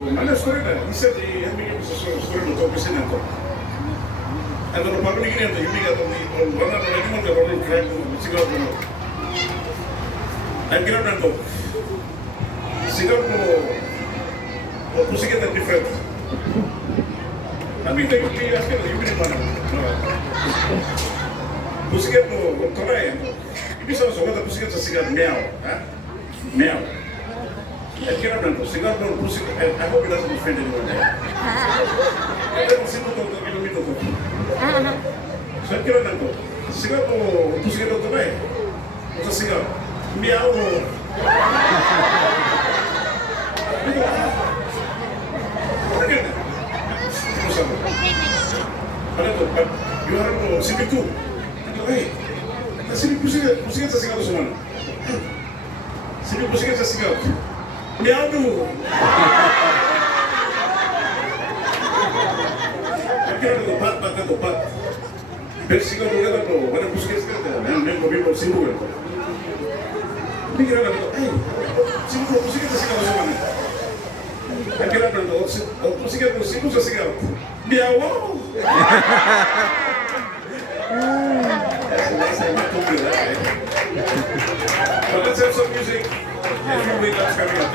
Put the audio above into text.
Mana story na isa di hemi sa story mo to kasi nito. Ano na pag niging nito hemi ka to ni wala na lagi mo ka Ronald Craig mo siguro mo. Ang ginawa nito. Siguro mo o pusikat na different. Kami tayo pilihan ka hemi ni mana. Pusikat mo try. Ibig sabihin sa pusikat sa sigat meow, ha? Meow. I cannot remember. Singapore, I hope it doesn't offend anyone there. I don't see what I'm going to do. So I cannot remember. Singapore, pussy get out the way. What's a cigar? Meow. What again? But you are CP2. Hey, CP pussy gets a cigar to someone. CP pussy gets a cigar. Meow do. Kaya ko pat. Pero siguro nga to, wala puskes ka ta, men mo bibo simbol ko. Bigyan na to, ay. Simbol puskes sa siguro sa mga. Kaya na to, puskes mo simbol sa siguro. Meow. That's not too good. But let's have some music. Every week that's coming up.